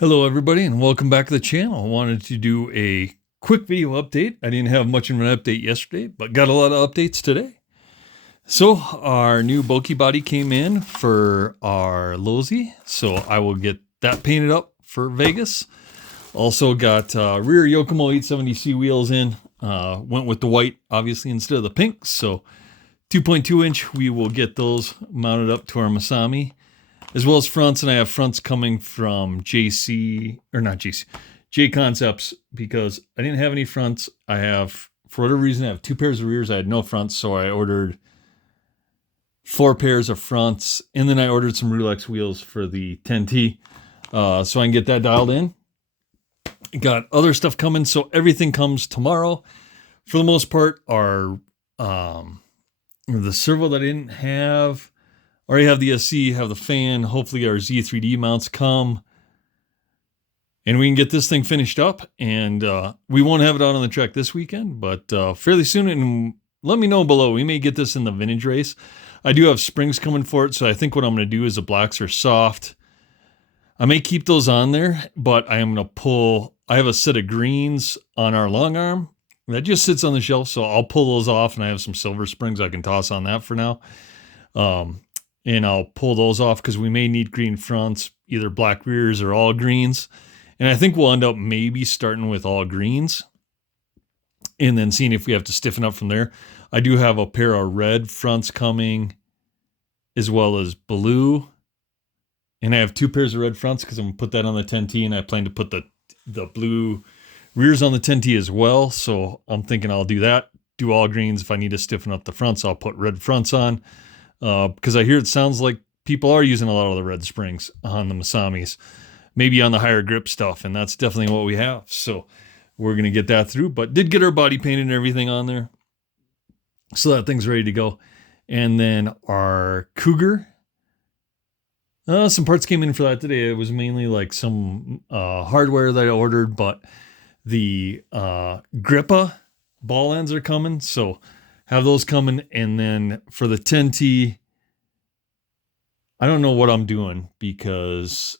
Hello everybody and welcome back to the channel. I wanted to do a quick video update. I didn't have much of an update yesterday, but got a lot of updates today. So our new bulky body came in for our Losi, so I will get that painted up for Vegas. Also got rear Yokomo 870C wheels in. Went with the white obviously instead of the pink, so 2.2 inch we will get those mounted up to our Masami. As well as fronts, and I have fronts coming from J Concepts, because I didn't have any fronts. I have, for whatever reason, I have two pairs of rears. I had no fronts, so I ordered 4 pairs of fronts, and then I ordered some Rolex wheels for the 10T, so I can get that dialed in. Got other stuff coming, so everything comes tomorrow. For the most part, the servo that I didn't have. Already have the SC, have the fan. Hopefully our Z3D mounts come. And we can get this thing finished up. And we won't have it out on the track this weekend, but fairly soon. And let me know below. We may get this in the vintage race. I do have springs coming for it, so I think what I'm going to do is the blacks are soft. I may keep those on there, but I am going to pull... I have a set of greens on our long arm. That just sits on the shelf, so I'll pull those off, and I have some silver springs I can toss on that for now. And I'll pull those off because we may need green fronts, either black rears or all greens. And I think we'll end up maybe starting with all greens and then seeing if we have to stiffen up from there. I do have a pair of red fronts coming as well as blue. And I have 2 pairs of red fronts because I'm going to put that on the 10T, and I plan to put the blue rears on the 10T as well. So I'm thinking I'll do that. Do all greens. If I need to stiffen up the fronts, I'll put red fronts on. Because I hear it sounds like people are using a lot of the red springs on the Masamis, maybe on the higher grip stuff, and that's definitely what we have. So we're going to get that through, but did get our body painted and everything on there. So that thing's ready to go. And then our Cougar, some parts came in for that today. It was mainly like some hardware that I ordered, but the Grippa ball ends are coming, so have those coming. And then for the 10T, I don't know what I'm doing because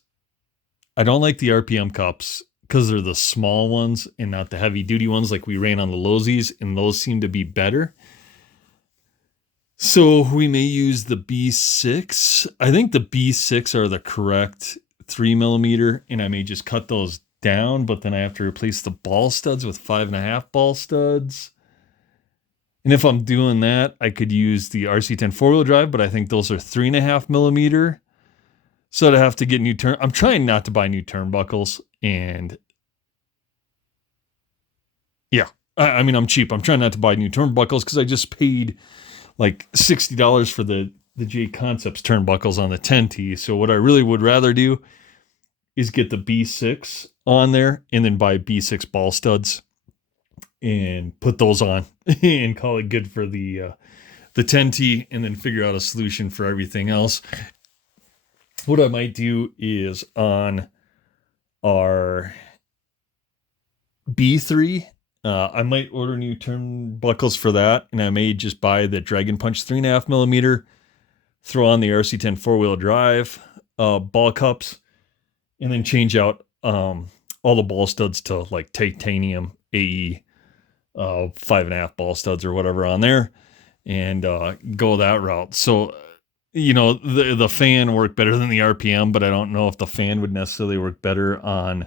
I don't like the RPM cups because they're the small ones and not the heavy duty ones like we ran on the Losis, and those seem to be better. So we may use the B6. I think the B6 are the correct 3mm, and I may just cut those down, but then I have to replace the ball studs with 5.5 ball studs. And if I'm doing that, I could use the RC10 4-wheel drive, but I think those are 3.5mm. So I'd have to get new I'm trying not to buy new turnbuckles. And yeah, I mean, I'm cheap. I'm trying not to buy new turnbuckles because I just paid like $60 for the J Concepts turnbuckles on the 10T. So what I really would rather do is get the B6 on there and then buy B6 ball studs and put those on and call it good for the 10T, and then figure out a solution for everything else. What I might do is on our B3, I might order new turnbuckles for that, and I may just buy the Dragon Punch 3.5mm, throw on the RC10 4-wheel drive ball cups, and then change out all the ball studs to like titanium AE 5.5 ball studs or whatever on there, and go that route. So, you know, the fan worked better than the RPM, but I don't know if the fan would necessarily work better on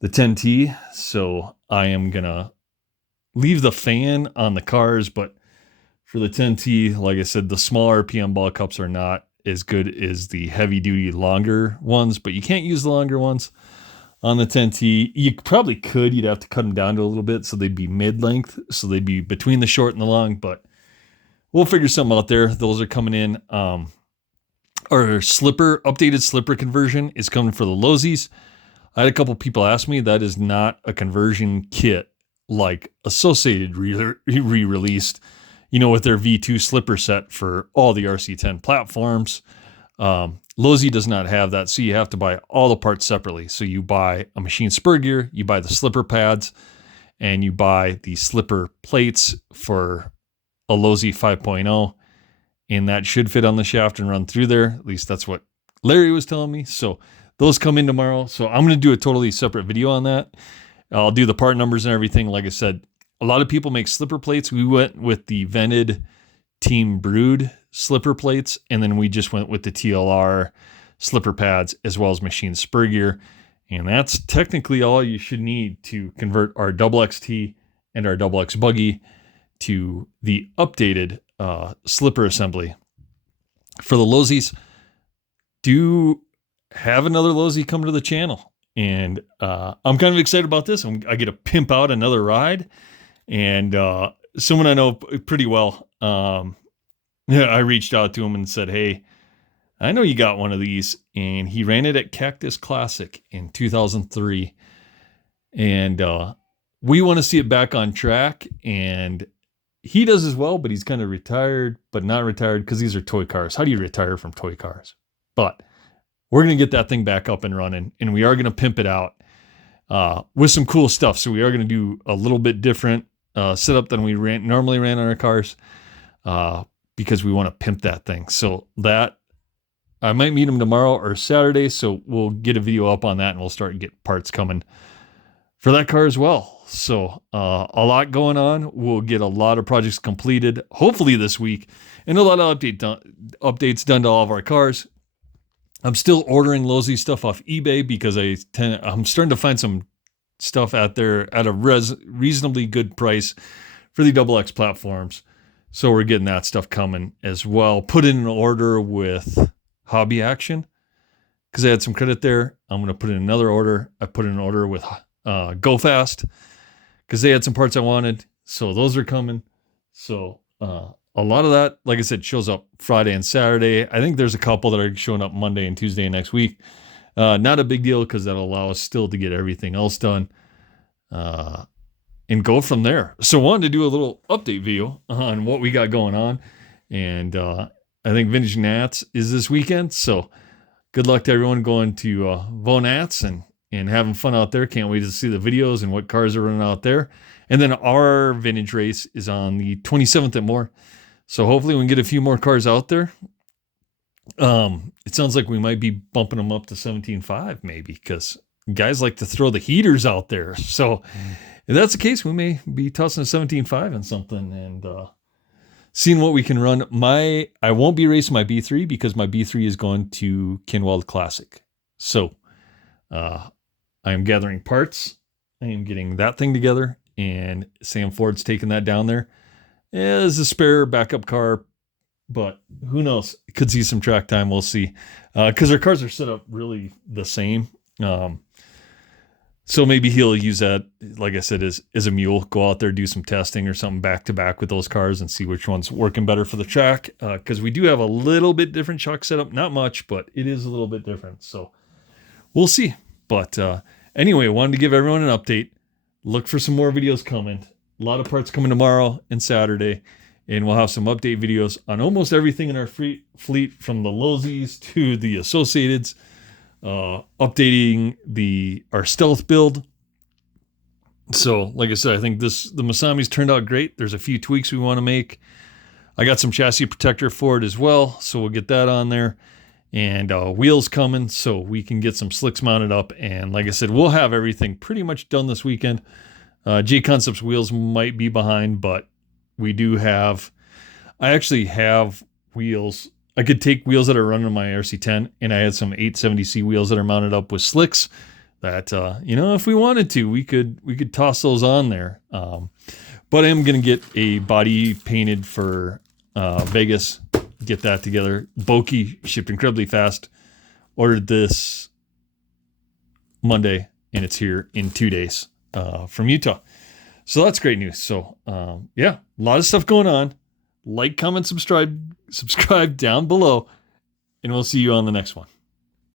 the 10T. So I am gonna leave the fan on the cars, but for the 10T, like I said, the small RPM ball cups are not as good as the heavy duty longer ones, but you can't use the longer ones on the 10T. You probably could. You'd have to cut them down to a little bit so they'd be mid-length. So they'd be between the short and the long, but we'll figure something out there. Those are coming in. Our updated slipper conversion is coming for the Losis. I had a couple people ask me, that is not a conversion kit like Associated re-released, you know, with their V2 slipper set for all the RC10 platforms. Losi does not have that, so you have to buy all the parts separately. So you buy a machine spur gear, you buy the slipper pads, and you buy the slipper plates for a Losi 5.0, and that should fit on the shaft and run through there. At least that's what Larry was telling me. So Those come in tomorrow. So I'm going to do a totally separate video on that. I'll do the part numbers and everything. Like I said, a lot of people make slipper plates. We went with the vented Team Brood slipper plates, and then we just went with the TLR slipper pads as well as machine spur gear. And that's technically all you should need to convert our double XT and our double X buggy to the updated slipper assembly. For the Lozies, do have another Lozie come to the channel. And I'm kind of excited about this. I get to pimp out another ride. And someone I know pretty well, I reached out to him and said, hey, I know you got one of these. And he ran it at Cactus Classic in 2003. And we want to see it back on track. And he does as well, but he's kind of retired, but not retired because these are toy cars. How do you retire from toy cars? But we're going to get that thing back up and running, and we are going to pimp it out with some cool stuff. So we are going to do a little bit different setup than we normally ran on our cars because we want to pimp that thing. So that I might meet him tomorrow or Saturday, so we'll get a video up on that, and we'll start to get parts coming for that car as well. So a lot going on. We'll get a lot of projects completed, hopefully this week, and a lot of updates done to all of our cars. I'm still ordering Lozie stuff off eBay because I'm starting to find some stuff out there at a reasonably good price for the double X platforms. So we're getting that stuff coming as well. Put in an order with Hobby Action because I had some credit there. I'm going to put in another order. I put in an order with Go Fast because they had some parts I wanted. So those are coming. So a lot of that, like I said, shows up Friday and Saturday. I think there's a couple that are showing up Monday and Tuesday next week. Not a big deal because that'll allow us still to get everything else done and go from there. So wanted to do a little update video on what we got going on. And I think Vintage Nats is this weekend. So good luck to everyone going to Vo Nats and having fun out there. Can't wait to see the videos and what cars are running out there. And then our vintage race is on the 27th at Moore. So hopefully we can get a few more cars out there. It sounds like we might be bumping them up to 17.5 maybe because guys like to throw the heaters out there. So if that's the case, we may be tossing a 17.5 and something and seeing what we can run. I won't be racing my B3 because my B3 is going to Kinwald Classic. So I am gathering parts. I am getting that thing together, and Sam Ford's taking that down there as a spare backup car. But who knows? Could see some track time. We'll see. Because our cars are set up really the same. So maybe he'll use that, like I said, as a mule. Go out there, do some testing or something back to back with those cars and see which one's working better for the track. Because we do have a little bit different shock setup. Not much, but it is a little bit different. So we'll see. But anyway, wanted to give everyone an update. Look for some more videos coming. A lot of parts coming tomorrow and Saturday. And we'll have some update videos on almost everything in our fleet, from the Lozies to the Associateds, updating our stealth build. So, like I said, I think the Masami's turned out great. There's a few tweaks we want to make. I got some chassis protector for it as well, so we'll get that on there. And wheels coming, so we can get some slicks mounted up. And like I said, we'll have everything pretty much done this weekend. J Concepts wheels might be behind, but we do have, I actually have wheels. I could take wheels that are running on my RC10, and I had some 870C wheels that are mounted up with slicks that, if we wanted to, we could toss those on there. But I am going to get a body painted for Vegas, get that together. Boki shipped incredibly fast. Ordered this Monday, and it's here in 2 days from Utah. So that's great news. So, yeah, a lot of stuff going on. Like, comment, subscribe down below, and we'll see you on the next one.